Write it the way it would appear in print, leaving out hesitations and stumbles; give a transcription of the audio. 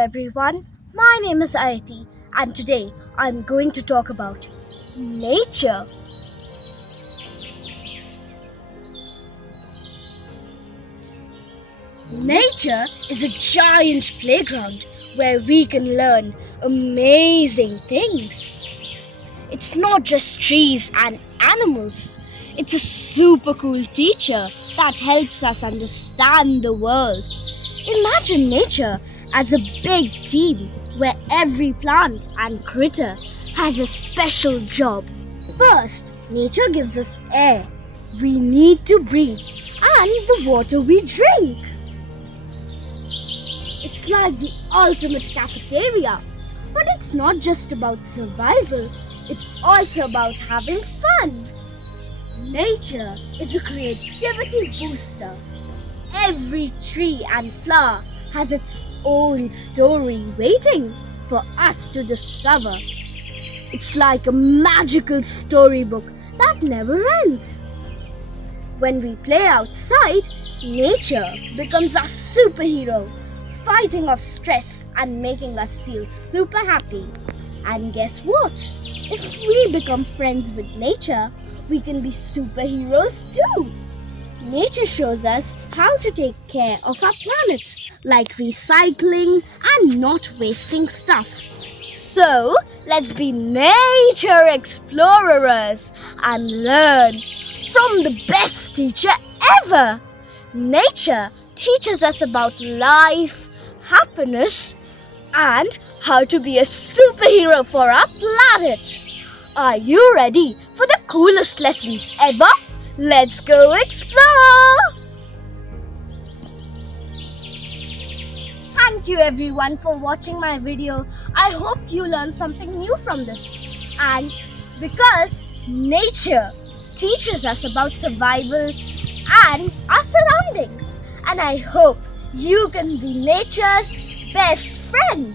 everyone, my name is Ayati and today I'm going to talk about nature. Nature is a giant playground where we can learn amazing things. It's not just trees and animals, it's a super cool teacher that helps us understand the world. Imagine nature as a big team where every plant and critter has a special job. First, nature gives us air we need to breathe and the water we drink. It's like the ultimate cafeteria, but it's not just about survival, it's also about having fun. Nature is a creativity booster. Every tree and flower has its own story waiting for us to discover. It's like a magical storybook that never ends. When we play outside, nature becomes our superhero, fighting off stress and making us feel super happy. And guess what? If we become friends with nature, we can be superheroes too. Nature shows us how to take care of our planet, like recycling and not wasting stuff. So, let's be nature explorers and learn from the best teacher ever. Nature teaches us about life, happiness, and how to be a superhero for our planet. Are you ready for the coolest lessons ever? Let's go explore! Thank you everyone for watching my video. I hope you learned something new from this. And because nature teaches us about survival and our surroundings. And I hope you can be nature's best friend.